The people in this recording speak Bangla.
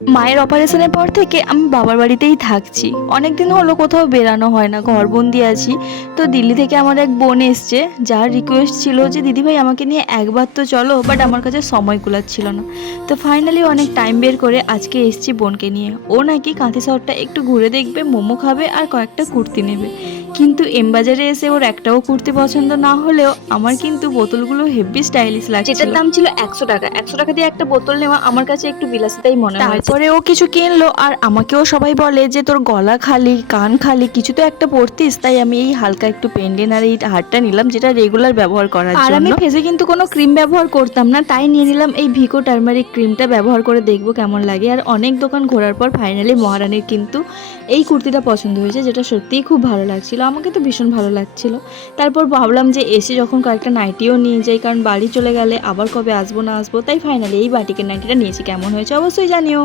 মায়ের অপারেশনের পর থেকে আমি বাবার বাড়িতেই থাকছি। অনেক দিন হলো কোথাও বেরানো হয় না, ঘরবন্দি আছি। তো দিল্লি থেকে আমার এক বোন এসছে, যার রিকোয়েস্ট ছিল যে দিদিভাই আমাকে নিয়ে একবার তো চলো, বাট আমার কাছে সময় কুলাচ্ছিল না। তো ফাইনালি অনেক টাইম বের করে আজকে এসছি বোনকে নিয়ে। ও নাকি কাঁথি শহরটা একটু ঘুরে দেখবে, মোমো খাবে আর কয়েকটা কুর্তি নেবে। কিন্তু এমবাজারে এসে ওর একটাও কুর্তি পছন্দ না হলেও আমার কিন্তু বোতলগুলো হেভি স্টাইলিশ লাগছিল, যেটার দাম ছিল 100 টাকা। 100 টাকা দিয়ে একটা বোতল নেওয়া আমার কাছে একটু বিলাসিতাই মনে হয়েছে। তারপরে ও কিছু কিনলো আর আমাকেও সবাই বলে যে তোর গলা খালি, কান খালি, কিছু তো একটা পরতিস। তাই আমি এই হালকা একটু পেন্ডেন্ট আর এই হারটা নিলাম, যেটা রেগুলার ব্যবহার করার জন্য। আর আমি ফেসে কিন্তু কোনো ক্রিম ব্যবহার করতাম না, তাই নিয়ে নিলাম এই ভিকো টার্মারিক ক্রিমটা, ব্যবহার করে দেখবো কেমন লাগে। আর অনেক দোকান ঘোরার পর ফাইনালি মহারানীর কিন্তু এই কুর্তিটা পছন্দ হয়েছে, যেটা সত্যিই খুব ভালো লাগছিল, আমাকে তো ভীষণ ভালো লাগছিল। তারপর ভাবলাম যে এসে যখন কয়েকটা নাইটিও নিয়ে যাই, কারণ বাড়ি চলে গেলে আবার কবে আসবো না আসবো। তাই ফাইনালি এই বাটিকের নাইটিটা নিয়েছি। কেমন হয়েছে অবশ্যই জানিও।